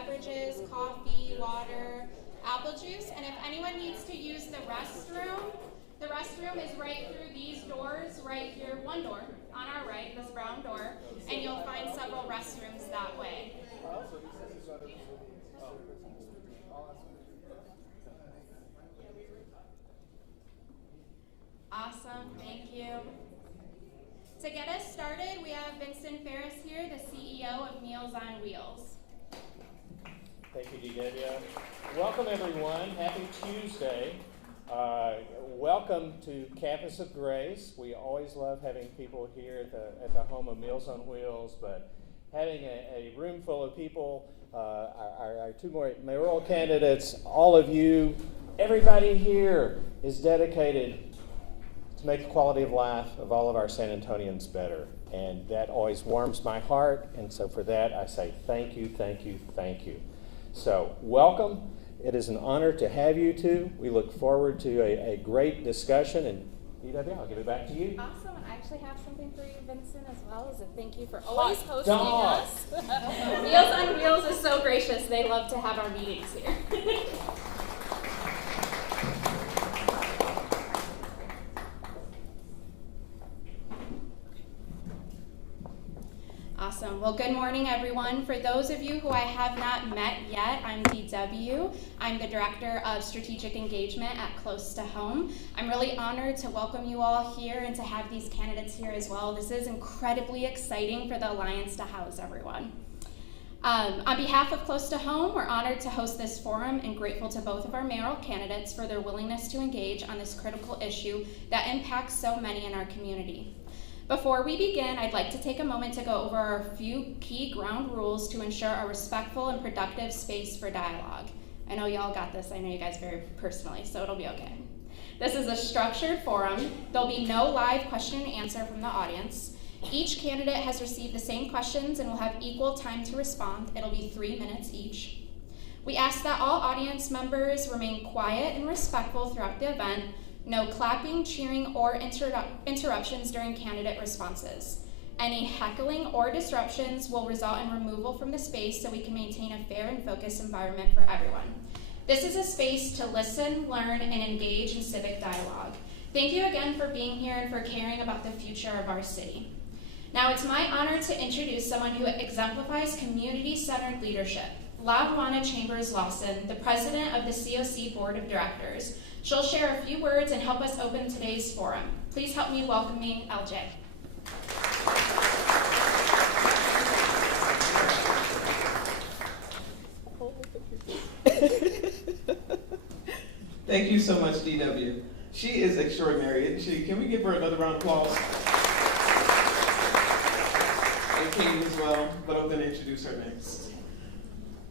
beverages, coffee, water, apple juice. And if anyone needs to use the restroom is right through these doors right here, one door on our right, this brown door, and you'll find several restrooms that way. Awesome, thank you. To get us started, we have Vincent Ferris here, the CEO of Meals on Wheels. Thank you, DW. Welcome, everyone. Happy Tuesday. Welcome to Campus of Grace. We always love having people here at the home of Meals on Wheels, but having a room full of people, our two more mayoral candidates, all of you, everybody here is dedicated to make the quality of life of all of our San Antonians better. And that always warms my heart. And so for that, I say thank you, thank you, thank you. So welcome. It is an honor to have you two. We look forward to a great discussion. And DW, I'll give it back to you. Awesome. I actually have something for you, Vincent, as well as a thank you for always hosting dog. us. Meals on Wheels is so gracious. They love to have our meetings here. Awesome. Well, good morning, everyone. For those of you who I have not met yet, I'm DW. I'm the Director of Strategic Engagement at Close to Home. I'm really honored to welcome you all here and to have these candidates here as well. This is incredibly exciting for the Alliance to house everyone. On behalf of Close to Home, we're honored to host this forum and grateful to both of our mayoral candidates for their willingness to engage on this critical issue that impacts so many in our community. Before we begin, I'd like to take a moment to go over a few key ground rules to ensure a respectful and productive space for dialogue. I know y'all got this. I know you guys very personally, so it'll be okay. This is a structured forum. There'll be no live question and answer from the audience. Each candidate has received the same questions and will have equal time to respond. It'll be 3 minutes each. We ask that all audience members remain quiet and respectful throughout the event. No clapping, cheering, or interruptions during candidate responses. Any heckling or disruptions will result in removal from the space so we can maintain a fair and focused environment for everyone. This is a space to listen, learn, and engage in civic dialogue. Thank you again for being here and for caring about the future of our city. Now it's my honor to introduce someone who exemplifies community-centered leadership, LaVuana Chambers Lawson, the president of the COC Board of Directors. She'll share a few words and help us open today's forum. Please help me welcoming LJ. Thank you so much, DW. She is extraordinary, isn't she? Can we give her another round of applause? And Katie as well, but I'm going to introduce her next.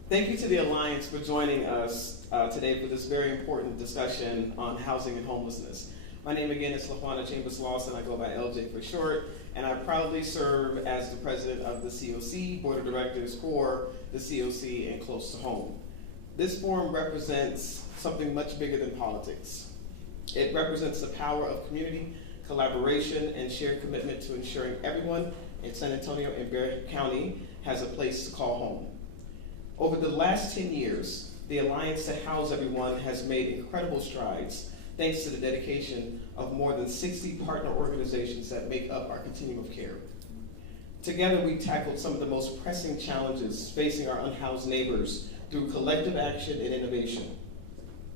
Thank you to the Alliance for joining us today for this very important discussion on housing and homelessness. My name again is LaVuana Chambers Lawson. I go by LJ for short, and I proudly serve as the president of the COC Board of Directors for the COC and Close to Home. This forum represents something much bigger than politics. It represents the power of community, collaboration, and shared commitment to ensuring everyone in San Antonio and Bexar County has a place to call home. Over the last 10 years, the Alliance to House Everyone has made incredible strides thanks to the dedication of more than 60 partner organizations that make up our continuum of care. Together, we tackled some of the most pressing challenges facing our unhoused neighbors through collective action and innovation.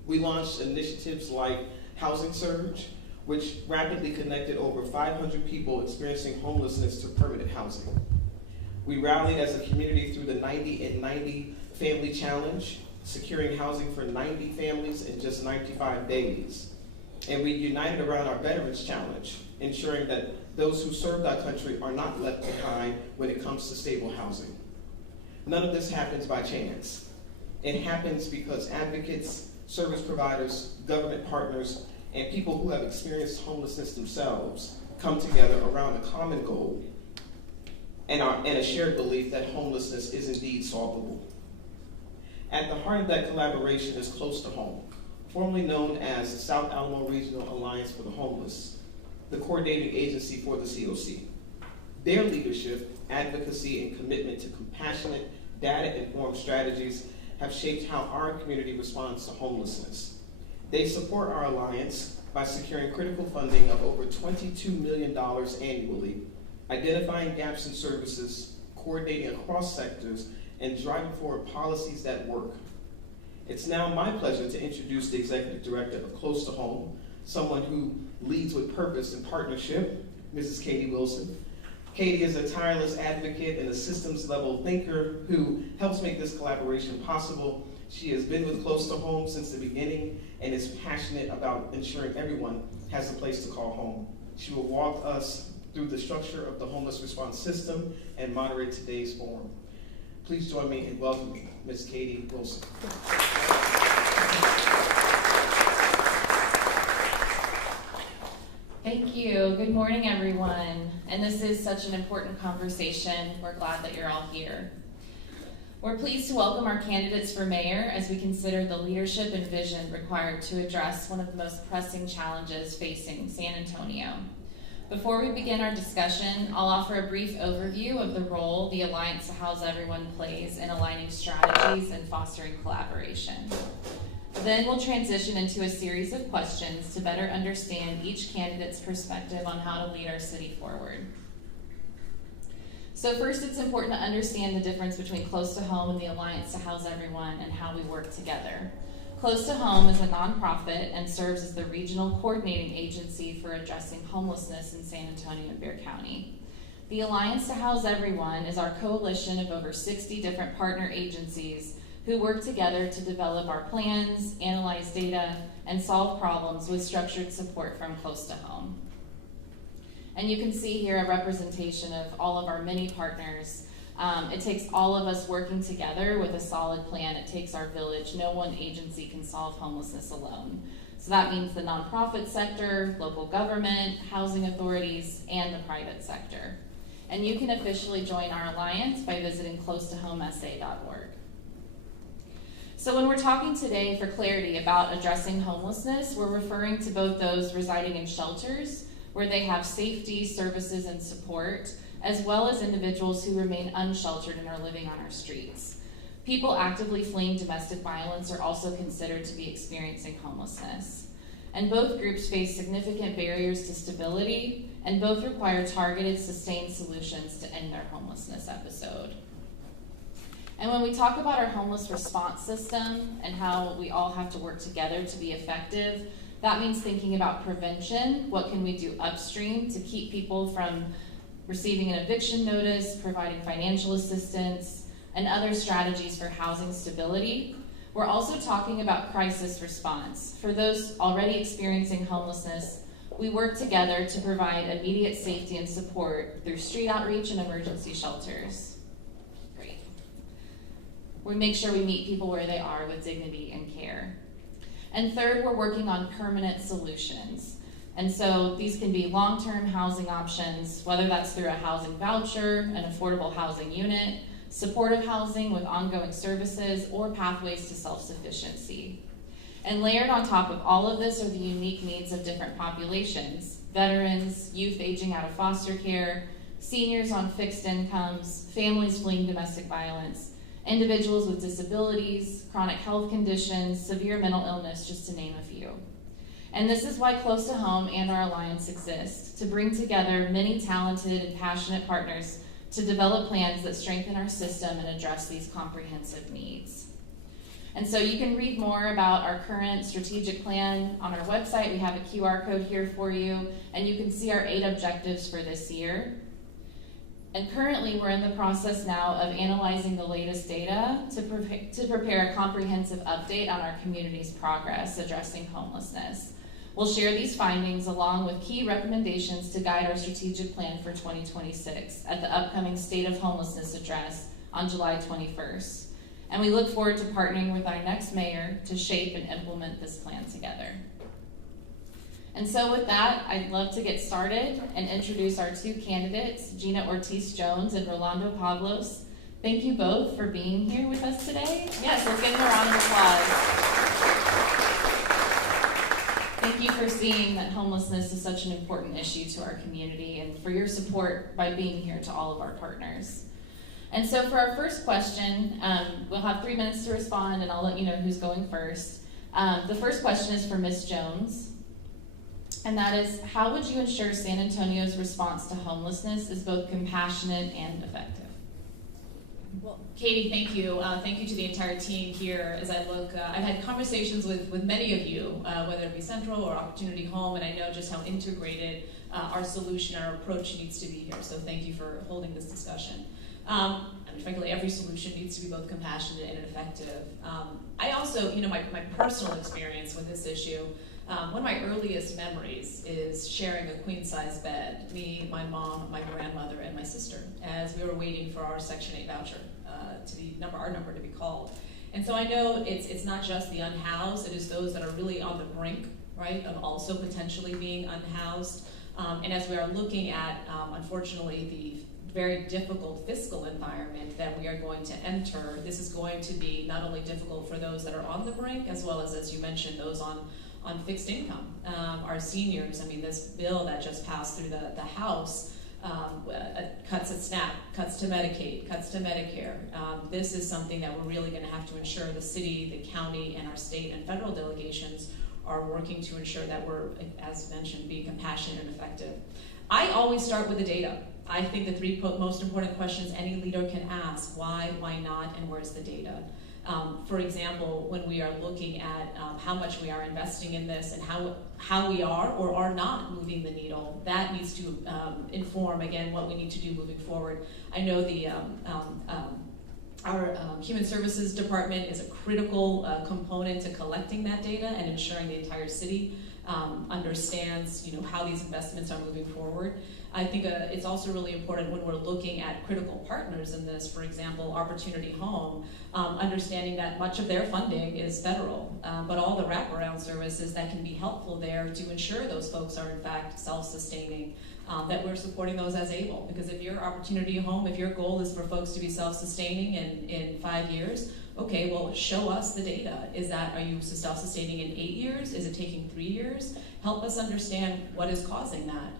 We launched initiatives like Housing Surge, which rapidly connected over 500 people experiencing homelessness to permanent housing. We rallied as a community through the 90 and 90 Family Challenge, securing housing for 90 families in just 95 days. And we united around our Veterans Challenge, ensuring that those who served our country are not left behind when it comes to stable housing. None of this happens by chance. It happens because advocates, service providers, government partners, and people who have experienced homelessness themselves come together around a common goal and a shared belief that homelessness is indeed solvable. At the heart of that collaboration is Close to Home, formerly known as the South Alamo Regional Alliance for the Homeless, the coordinating agency for the COC. Their leadership, advocacy, and commitment to compassionate, data-informed strategies have shaped how our community responds to homelessness. They support our alliance by securing critical funding of over $22 million annually, identifying gaps in services, coordinating across sectors, and driving forward policies that work. It's now my pleasure to introduce the Executive Director of Close to Home, someone who leads with purpose and partnership, Mrs. Katie Wilson. Katie is a tireless advocate and a systems-level thinker who helps make this collaboration possible. She has been with Close to Home since the beginning and is passionate about ensuring everyone has a place to call home. She will walk us through the structure of the homeless response system and moderate today's forum. Please join me in welcoming Ms. Katie Wilson. Thank you. Good morning, everyone. And this is such an important conversation. We're glad that you're all here. We're pleased to welcome our candidates for mayor as we consider the leadership and vision required to address one of the most pressing challenges facing San Antonio. Before we begin our discussion, I'll offer a brief overview of the role the Alliance to House Everyone plays in aligning strategies and fostering collaboration. Then we'll transition into a series of questions to better understand each candidate's perspective on how to lead our city forward. So first, it's important to understand the difference between Close to Home and the Alliance to House Everyone and how we work together. Close to Home is a nonprofit and serves as the regional coordinating agency for addressing homelessness in San Antonio and Bexar County. The Alliance to House Everyone is our coalition of over 60 different partner agencies who work together to develop our plans, analyze data, and solve problems with structured support from Close to Home. And you can see here a representation of all of our many partners. It takes all of us working together with a solid plan. It takes our village. No one agency can solve homelessness alone. So that means the nonprofit sector, local government, housing authorities, and the private sector. And you can officially join our alliance by visiting closetohomesa.org. So when we're talking today for clarity about addressing homelessness, we're referring to both those residing in shelters, where they have safety, services, and support, as well as individuals who remain unsheltered and are living on our streets. People actively fleeing domestic violence are also considered to be experiencing homelessness. And both groups face significant barriers to stability, and both require targeted, sustained solutions to end their homelessness episode. And when we talk about our homeless response system and how we all have to work together to be effective, that means thinking about prevention. What can we do upstream to keep people from receiving an eviction notice, providing financial assistance, and other strategies for housing stability? We're also talking about crisis response. For those already experiencing homelessness, we work together to provide immediate safety and support through street outreach and emergency shelters. Great. We make sure we meet people where they are with dignity and care. And third, we're working on permanent solutions. And so these can be long-term housing options, whether that's through a housing voucher, an affordable housing unit, supportive housing with ongoing services, or pathways to self-sufficiency. And layered on top of all of this are the unique needs of different populations: veterans, youth aging out of foster care, seniors on fixed incomes, families fleeing domestic violence, individuals with disabilities, chronic health conditions, severe mental illness, just to name a few. And this is why Close to Home and our alliance exist, to bring together many talented and passionate partners to develop plans that strengthen our system and address these comprehensive needs. And so you can read more about our current strategic plan on our website. We have a QR code here for you, and you can see our 8 objectives for this year. And currently, we're in the process now of analyzing the latest data to prepare a comprehensive update on our community's progress addressing homelessness. We'll share these findings along with key recommendations to guide our strategic plan for 2026 at the upcoming State of Homelessness Address on July 21st. And we look forward to partnering with our next mayor to shape and implement this plan together. And so with that, I'd love to get started and introduce our 2 candidates, Gina Ortiz Jones and Rolando Pablos. Thank you both for being here with us today. Yes, let's give them a round of applause. Thank you for seeing that homelessness is such an important issue to our community and for your support by being here to all of our partners. And so for our first question, we'll have 3 minutes to respond, and I'll let you know who's going first. The first question is for Ms. Jones, and that is, how would you ensure San Antonio's response to homelessness is both compassionate and effective? Well, Katie, thank you. Thank you to the entire team here. As I look, I've had conversations with many of you, whether it be Central or Opportunity Home, and I know just how integrated our solution, our approach needs to be here. So thank you for holding this discussion. I mean, frankly, every solution needs to be both compassionate and effective. I also, my personal experience with this issue, one of my earliest memories is sharing a queen-size bed, me, my mom, my grandmother, and my sister, as we were waiting for our Section 8 voucher to be our number to be called. And so I know it's not just the unhoused, it is those that are really on the brink, right, of also potentially being unhoused. And as we are looking at, unfortunately, the very difficult fiscal environment that we are going to enter, this is going to be not only difficult for those that are on the brink, as well as you mentioned, those on fixed income. Our seniors, I mean, this bill that just passed through the House, cuts at SNAP, cuts to Medicaid, cuts to Medicare. This is something that we're really gonna have to ensure the city, the county, and our state and federal delegations are working to ensure that we're, as mentioned, being compassionate and effective. I always start with the data. I think the 3 most important questions any leader can ask: why not, and where's the data? For example, when we are looking at how much we are investing in this and how we are or are not moving the needle, that needs to inform, again, what we need to do moving forward. I know our Human Services Department is a critical component to collecting that data and ensuring the entire city understands, how these investments are moving forward. I think it's also really important when we're looking at critical partners in this, for example, Opportunity Home, understanding that much of their funding is federal, but all the wraparound services that can be helpful there to ensure those folks are in fact self-sustaining, that we're supporting those as able. Because if your Opportunity Home, if your goal is for folks to be self-sustaining in 5 years, okay, well, show us the data. Are you self-sustaining in 8 years? Is it taking 3 years? Help us understand what is causing that.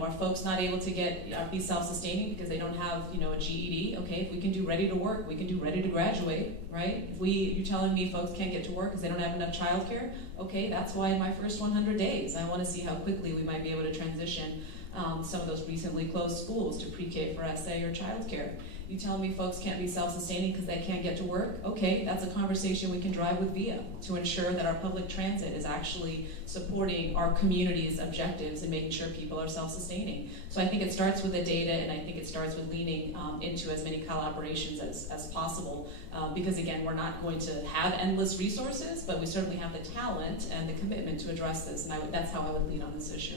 Are folks not able to be self-sustaining because they don't have, a GED? Okay, if we can do ready to work, we can do ready to graduate, right? If you're telling me folks can't get to work because they don't have enough childcare, okay, that's why in my first 100 days, I want to see how quickly we might be able to transition some of those recently closed schools to pre-K for SA or childcare. You telling me folks can't be self-sustaining because they can't get to work? Okay, that's a conversation we can drive with VIA to ensure that our public transit is actually supporting our community's objectives and making sure people are self-sustaining. So I think it starts with the data, and I think it starts with leaning into as many collaborations as possible, because again, we're not going to have endless resources, but we certainly have the talent and the commitment to address this, and that's how I would lead on this issue.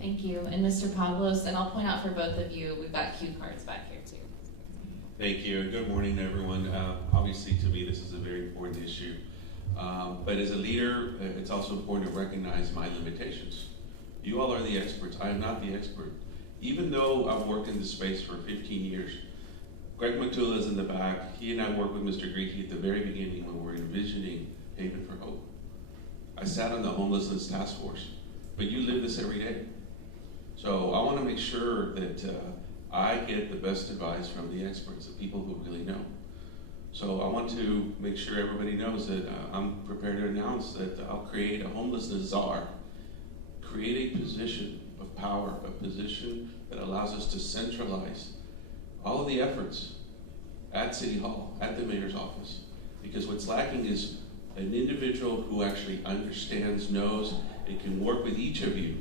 Thank you. And Mr. Pablos, and I'll point out for both of you, we've got cue cards back here too. Thank you. Good morning, everyone. Obviously, to me, this is a very important issue. But as a leader, it's also important to recognize my limitations. You all are the experts. I am not the expert. Even though I've worked in this space for 15 years, Greg Matula is in the back. He and I worked with Mr. Greekey at the very beginning when we were envisioning Haven for Hope. I sat on the homelessness task force, but you live this every day. So I want to make sure that I get the best advice from the experts, the people who really know. So I want to make sure everybody knows that I'm prepared to announce that I'll create a homelessness czar, create a position of power, a position that allows us to centralize all of the efforts at City Hall, at the mayor's office. Because what's lacking is an individual who actually understands, knows, and can work with each of you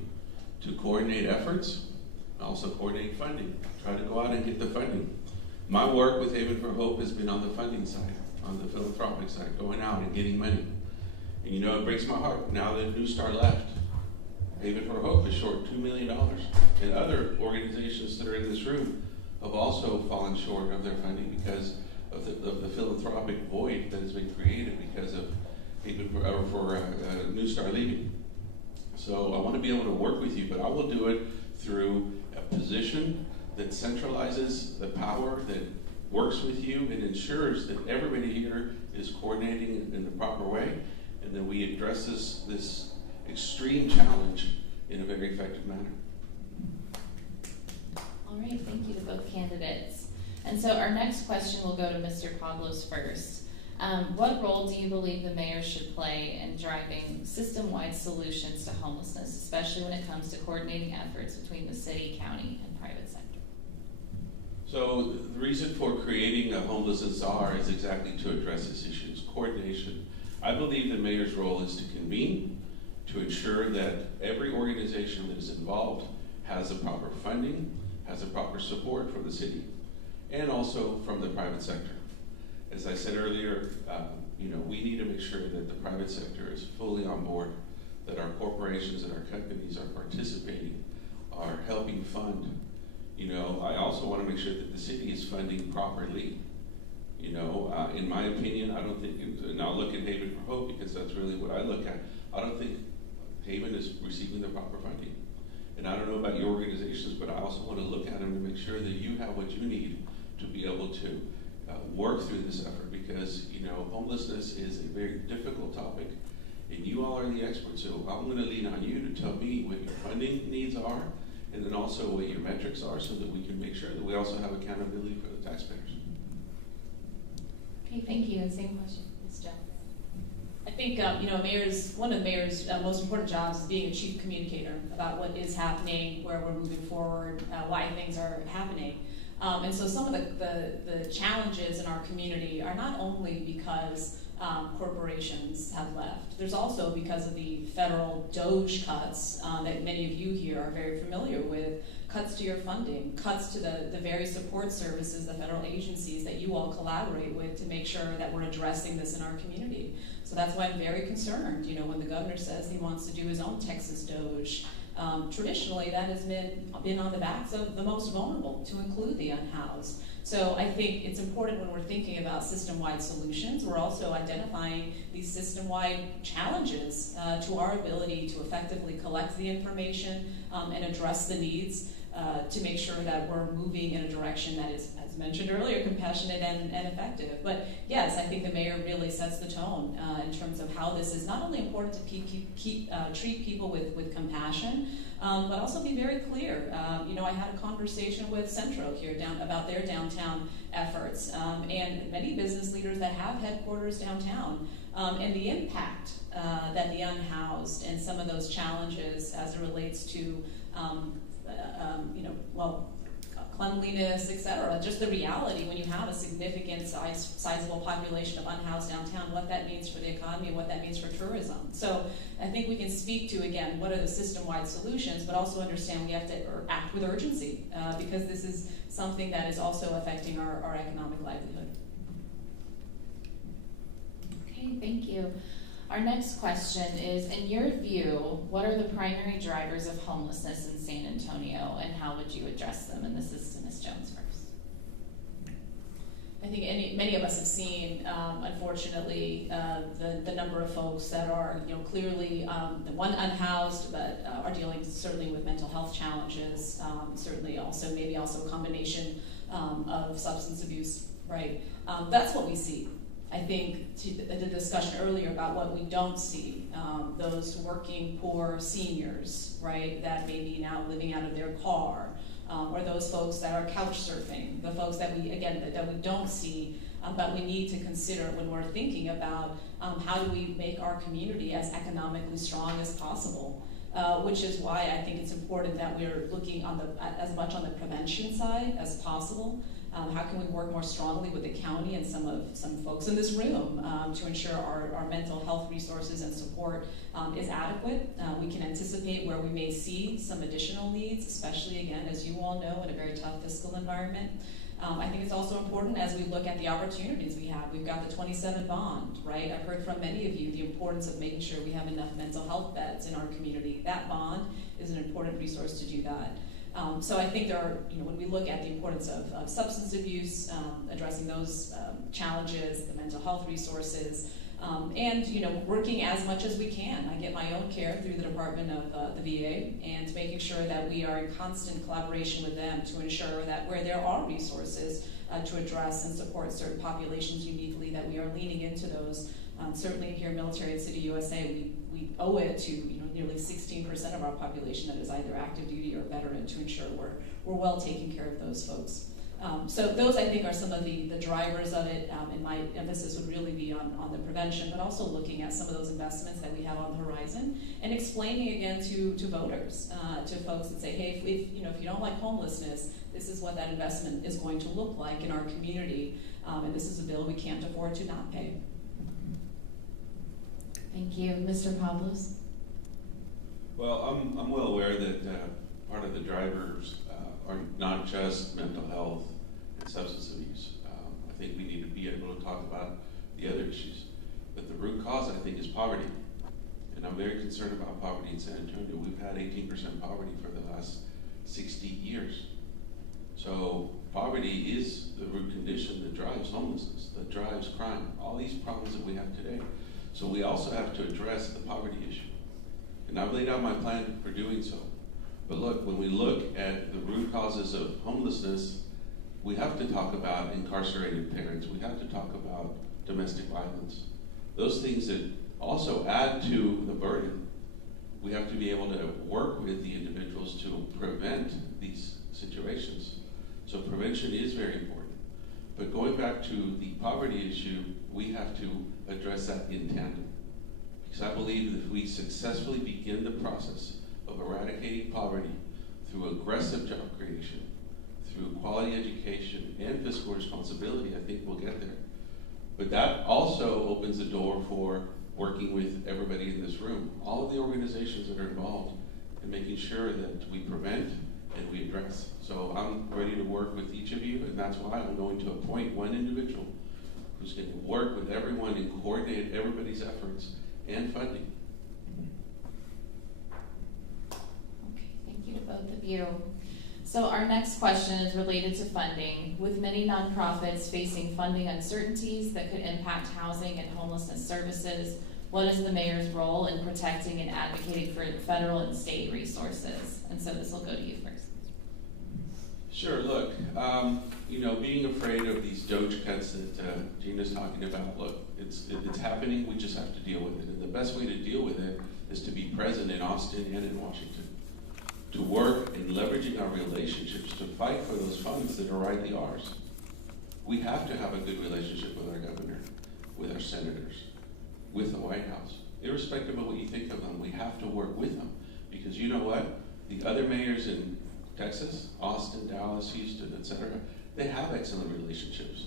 to coordinate efforts, and also coordinate funding. Try to go out and get the funding. My work with Haven for Hope has been on the funding side, on the philanthropic side, going out and getting money. And it breaks my heart. Now that New Star left, Haven for Hope is short $2 million. And other organizations that are in this room have also fallen short of their funding because of the philanthropic void that has been created because of Haven for New Star leaving. So I want to be able to work with you, but I will do it through a position that centralizes the power, that works with you, and ensures that everybody here is coordinating in the proper way, and that we address this extreme challenge in a very effective manner. All right, thank you. And so our next question will go to Mr. Pablos first. What role do you believe the mayor should play in driving system-wide solutions to homelessness, especially when it comes to coordinating efforts between the city, county, and private sector? So the reason for creating a homelessness czar is exactly to address this issue, it's coordination. I believe the mayor's role is to convene, to ensure that every organization that is involved has the proper funding, has the proper support from the city, and also from the private sector. As I said earlier, we need to make sure that the private sector is fully on board, that our corporations and our companies are participating, are helping fund. I also want to make sure that the city is funding properly. In my opinion, I don't think, and I'll look at Haven for Hope because that's really what I look at. I don't think Haven is receiving the proper funding. And I don't know about your organizations, but I also want to look at them to make sure that you have what you need to be able to work through this effort, because homelessness is a very difficult topic, and you all are the experts. So I'm going to lean on you to tell me what your funding needs are, and then also what your metrics are, so that we can make sure that we also have accountability for the taxpayers. Okay, thank you. And same question, Ms. Jones. I think one of the mayor's most important jobs is being a chief communicator about what is happening, where we're moving forward, why things are happening. And so some of the challenges in our community are not only because corporations have left. There's also because of the federal DOGE cuts that many of you here are very familiar with, cuts to your funding, cuts to the very support services, the federal agencies that you all collaborate with to make sure that we're addressing this in our community. So that's why I'm very concerned, when the governor says he wants to do his own Texas DOGE. Traditionally, that has been on the backs of the most vulnerable, to include the unhoused. So I think it's important when we're thinking about system-wide solutions, we're also identifying these system-wide challenges to our ability to effectively collect the information and address the needs to make sure that we're moving in a direction that is, as mentioned earlier, compassionate and effective. But yes, I think the mayor really sets the tone in terms of how this is not only important to treat people with compassion, but also be very clear. I had a conversation with Centro here about their downtown efforts, and many business leaders that have headquarters downtown, and the impact that the unhoused and some of those challenges as it relates to cleanliness, et cetera. Just the reality when you have a significant sizable population of unhoused downtown, what that means for the economy, what that means for tourism. So I think we can speak to, again, what are the system-wide solutions, but also understand we have to act with urgency because this is something that is also affecting our economic livelihood. Okay, thank you. Our next question is, in your view, what are the primary drivers of homelessness in San Antonio, and how would you address them? And this is to Ms. Jones first. I think many of us have seen, unfortunately, the number of folks that are, clearly the one unhoused, but are dealing certainly with mental health challenges. Certainly, also maybe also a combination of substance abuse. Right, that's what we see. I think to the discussion earlier about what we don't see, those working poor seniors, right, that may be now living out of their car, or those folks that are couch surfing, the folks that we don't see, but we need to consider when we're thinking about how do we make our community as economically strong as possible. Which is why I think it's important that we're looking as much on the prevention side as possible. How can we work more strongly with the county and some folks in this room to ensure our mental health resources and support is adequate? We can anticipate where we may see some additional needs, especially, again, as you all know, in a very tough fiscal environment. I think it's also important as we look at the opportunities we have. We've got the 27 bond, right? I've heard from many of you the importance of making sure we have enough mental health beds in our community. That bond is an important resource to do that. So I think there are, when we look at the importance of substance abuse, addressing those challenges, the mental health resources, and working as much as we can. I get my own care through the Department of the VA, and making sure that we are in constant collaboration with them to ensure that where there are resources to address and support certain populations uniquely, that we are leaning into those. Certainly here in Military and City USA, we owe it to nearly 16% of our population that is either active duty or veteran to ensure we're well taking care of those folks. So those, I think, are some of the drivers of it, and my emphasis would really be on the prevention, but also looking at some of those investments that we have on the horizon, and explaining again to voters, to folks that say, hey, if you don't like homelessness, this is what that investment is going to look like in our community, and this is a bill we can't afford to not pay. Thank you. Mr. Pablos? Well, I'm well aware that part of the drivers are not just mental health and substance abuse. I think we need to be able to talk about the other issues. But the root cause, I think, is poverty. And I'm very concerned about poverty in San Antonio. We've had 18% poverty for the last 60 years. So poverty is the root condition that drives homelessness, that drives crime, all these problems that we have today. So we also have to address the poverty issue. And I've laid out my plan for doing so. But look, when we look at the root causes of homelessness, we have to talk about incarcerated parents. We have to talk about domestic violence. Those things that also add to the burden. We have to be able to work with the individuals to prevent these situations. So prevention is very important. But going back to the poverty issue, we have to address that in tandem. Because I believe that if we successfully begin the process of eradicating poverty through aggressive job creation, through quality education and fiscal responsibility, I think we'll get there. But that also opens the door for working with everybody in this room, all of the organizations that are involved, and making sure that we prevent and we address. So I'm ready to work with each of you, and that's why I'm going to appoint one individual who's going to work with everyone and coordinate everybody's efforts and funding. Okay, thank you to both of you. So our next question is related to funding. With many nonprofits facing funding uncertainties that could impact housing and homelessness services, what is the mayor's role in protecting and advocating for federal and state resources? And so this will go to you first. Sure, look, being afraid of these Doge cuts that Gina's talking about, look, it's happening, we just have to deal with it. And the best way to deal with it is to be present in Austin and in Washington, to work in leveraging our relationships to fight for those funds that are rightly ours. We have to have a good relationship with our governor, with our senators, with the White House. Irrespective of what you think of them, we have to work with them. Because you know what? The other mayors in Texas, Austin, Dallas, Houston, etc., they have excellent relationships.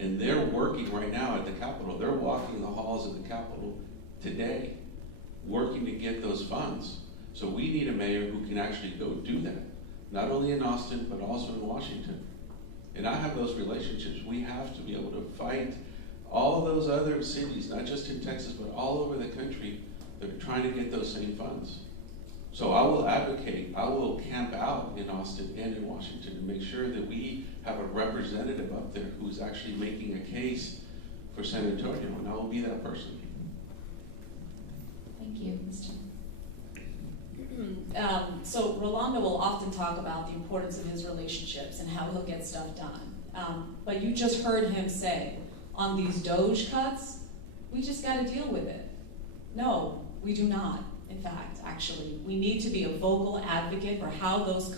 And they're working right now at the Capitol. They're walking the halls of the Capitol today, working to get those funds. So we need a mayor who can actually go do that, not only in Austin, but also in Washington. And I have those relationships. We have to be able to fight all of those other cities, not just in Texas, but all over the country that are trying to get those same funds. So I will advocate, I will camp out in Austin and in Washington to make sure that we have a representative up there who's actually making a case for San Antonio, and I will be that person. Thank you, Mr. So Rolando will often talk about the importance of his relationships and how he'll get stuff done. But you just heard him say, on these Doge cuts, we just got to deal with it. No, we do not. In fact, actually, we need to be a vocal advocate for how those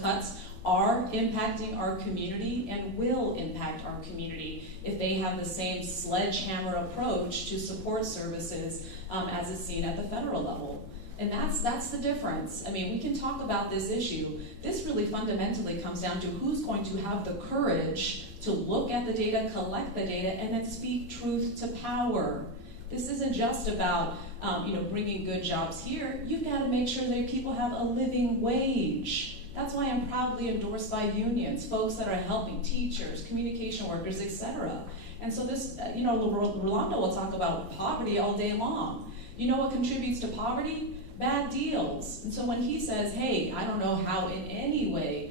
cuts are impacting our community and will impact our community if they have the same sledgehammer approach to support services as is seen at the federal level. And that's the difference. I mean, we can talk about this issue. This really fundamentally comes down to who's going to have the courage to look at the data, collect the data, and then speak truth to power. This isn't just about bringing good jobs here. You've got to make sure that people have a living wage. That's why I'm proudly endorsed by unions, folks that are helping teachers, communication workers, etc. And so this, Rolando will talk about poverty all day long. You know what contributes to poverty? Bad deals. And so when he says, hey, I don't know how in any way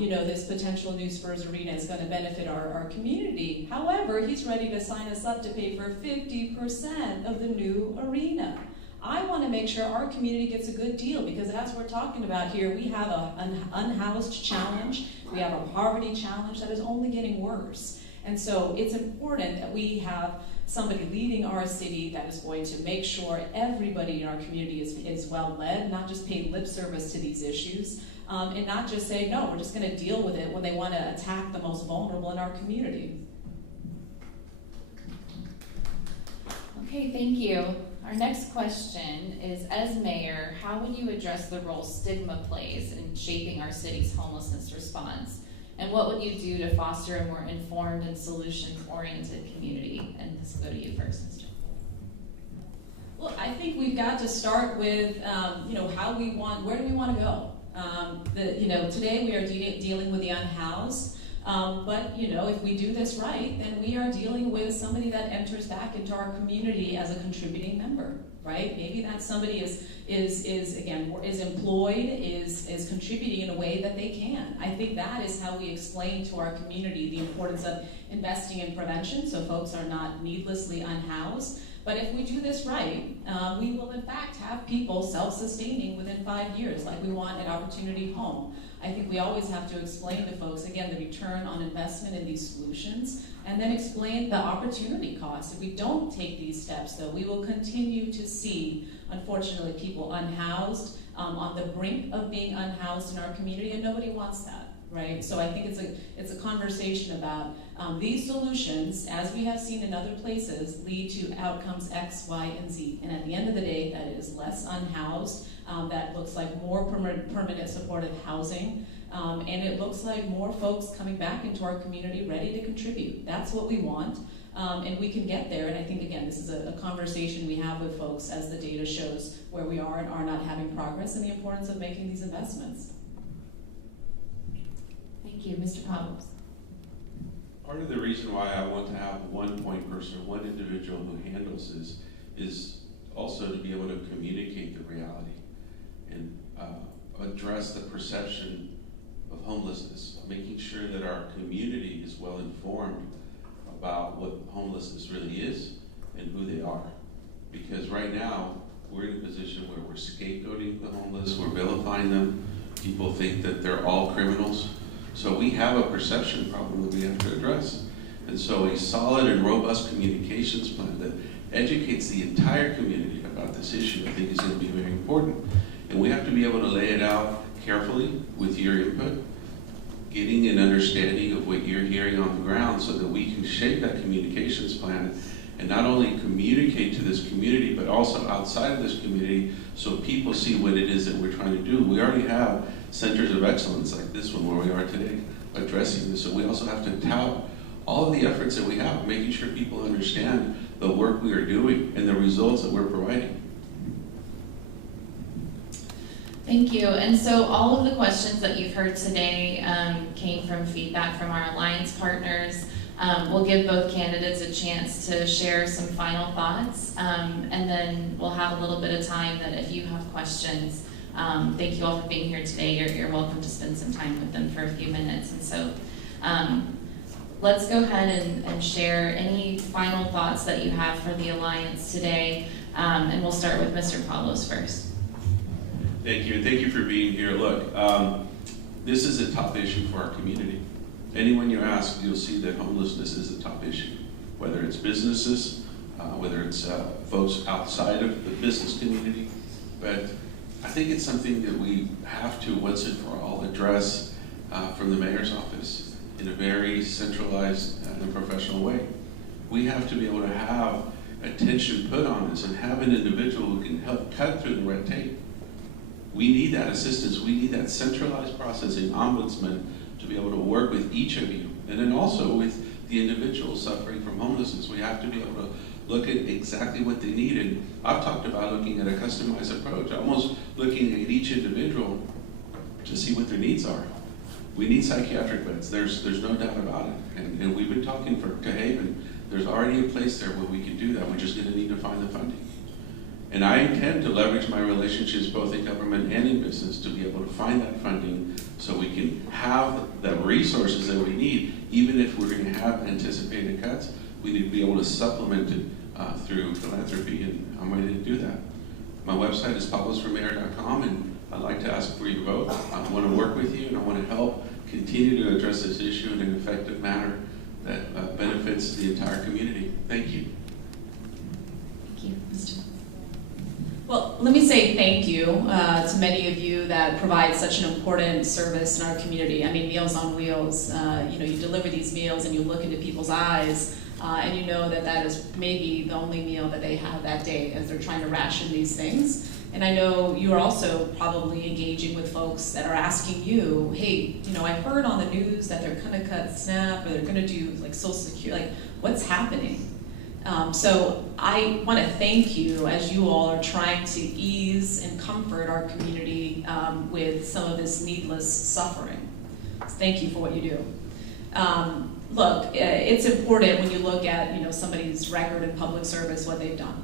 this potential new Spurs arena is going to benefit our community. However, he's ready to sign us up to pay for 50% of the new arena. I want to make sure our community gets a good deal because as we're talking about here, we have an unhoused challenge. We have a poverty challenge that is only getting worse. And so it's important that we have somebody leading our city that is going to make sure everybody in our community is well led, not just pay lip service to these issues, and not just say, no, we're just going to deal with it when they want to attack the most vulnerable in our community. Okay, thank you. Our next question is, as mayor, how would you address the role stigma plays in shaping our city's homelessness response? And what would you do to foster a more informed and solutions-oriented community? And this will go to you first, Mr. Well, I think we've got to start with, where do we want to go? Today we are dealing with the unhoused, but if we do this right, then we are dealing with somebody that enters back into our community as a contributing member, right? Maybe that somebody is employed, is contributing in a way that they can. I think that is how we explain to our community the importance of investing in prevention so folks are not needlessly unhoused. But if we do this right, we will in fact have people self-sustaining within 5 years, like we want at Opportunity Home. I think we always have to explain to folks, again, the return on investment in these solutions, and then explain the opportunity cost. If we don't take these steps, though, we will continue to see, unfortunately, people unhoused, on the brink of being unhoused in our community, and nobody wants that. Right? So I think it's a conversation about these solutions, as we have seen in other places, lead to outcomes X, Y, and Z. And at the end of the day, that is less unhoused, that looks like more permanent supportive housing, and it looks like more folks coming back into our community ready to contribute. That's what we want, and we can get there. And I think, again, this is a conversation we have with folks as the data shows where we are and are not having progress and the importance of making these investments. Thank you. Mr. Pablos. Part of the reason why I want to have one point person, one individual who handles this, is also to be able to communicate the reality and address the perception of homelessness, making sure that our community is well informed about what homelessness really is and who they are. Because right now, we're in a position where we're scapegoating the homeless, we're vilifying them, people think that they're all criminals. So we have a perception problem that we have to address. And so a solid and robust communications plan that educates the entire community about this issue, I think, is going to be very important. And we have to be able to lay it out carefully with your input, getting an understanding of what you're hearing on the ground so that we can shape that communications plan and not only communicate to this community, but also outside of this community so people see what it is that we're trying to do. We already have centers of excellence like this one where we are today addressing this. So we also have to tout all of the efforts that we have, making sure people understand the work we are doing and the results that we're providing. Thank you. And so all of the questions that you've heard today came from feedback from our alliance partners. We'll give both candidates a chance to share some final thoughts, and then we'll have a little bit of time that if you have questions, thank you all for being here today. You're welcome to spend some time with them for a few minutes. And so let's go ahead and share any final thoughts that you have for the Alliance today, and we'll start with Mr. Pablos first. Thank you. Thank you for being here. Look, this is a top issue for our community. Anyone you ask, you'll see that homelessness is a top issue, whether it's businesses, whether it's folks outside of the business community. But I think it's something that we have to, once and for all, address from the mayor's office in a very centralized and professional way. We have to be able to have attention put on this and have an individual who can help cut through the red tape. We need that assistance. We need that centralized processing ombudsman to be able to work with each of you, and then also with the individuals suffering from homelessness. We have to be able to look at exactly what they need. And I've talked about looking at a customized approach, almost looking at each individual to see what their needs are. We need psychiatric beds. There's no doubt about it. And we've been talking to Haven. There's already a place there where we can do that. We're just going to need to find the funding. And I intend to leverage my relationships both in government and in business to be able to find that funding so we can have the resources that we need. Even if we're going to have anticipated cuts, we need to be able to supplement it through philanthropy, and I'm ready to do that. My website is pablosformayor.com, and I'd like to ask for your vote. I want to work with you, and I want to help continue to address this issue in an effective manner that benefits the entire community. Thank you. Thank you, Mr. Well, let me say thank you to many of you that provide such an important service in our community. I mean, Meals on Wheels, you deliver these meals and you look into people's eyes and you know that that is maybe the only meal that they have that day as they're trying to ration these things. And I know you are also probably engaging with folks that are asking you, hey, I heard on the news that they're gonna cut SNAP or they're gonna do like Social Security, like what's happening? So I want to thank you as you all are trying to ease and comfort our community with some of this needless suffering. So thank you for what you do. Look, it's important when you look at somebody's record in public service, what they've done.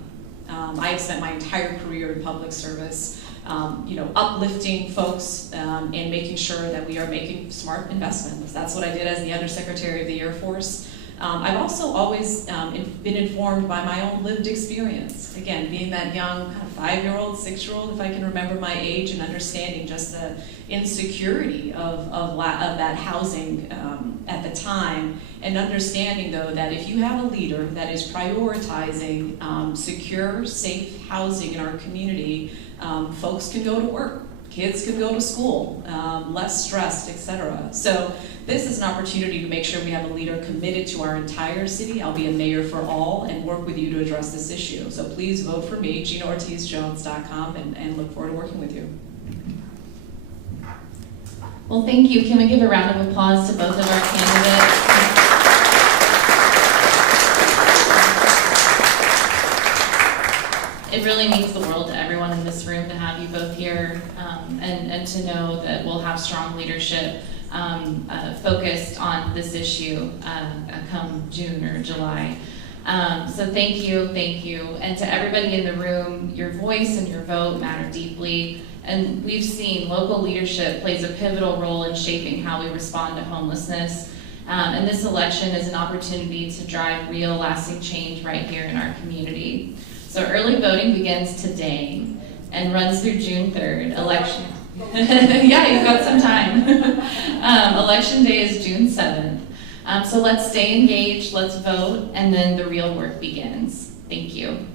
I have spent my entire career in public service, uplifting folks and making sure that we are making smart investments. That's what I did as the Undersecretary of the Air Force. I've also always been informed by my own lived experience. Again, being that young kind of 5-year-old, 6-year-old, if I can remember my age, and understanding just the insecurity of that housing at the time, and understanding though that if you have a leader that is prioritizing secure, safe housing in our community, folks can go to work, kids can go to school, less stressed, etc. So this is an opportunity to make sure we have a leader committed to our entire city. I'll be a mayor for all and work with you to address this issue. So please vote for me, GinaOrtizJones.com, and look forward to working with you. Well, thank you. Can we give a round of applause to both of our candidates? It really means the world to everyone in this room to have you both here and to know that we'll have strong leadership focused on this issue come June or July. So thank you. And to everybody in the room, your voice and your vote matter deeply. And we've seen local leadership plays a pivotal role in shaping how we respond to homelessness. And this election is an opportunity to drive real, lasting change right here in our community. So early voting begins today and runs through June 3rd. Election. Yeah, you've got some time. Election day is June 7th. So let's stay engaged, let's vote, and then the real work begins. Thank you.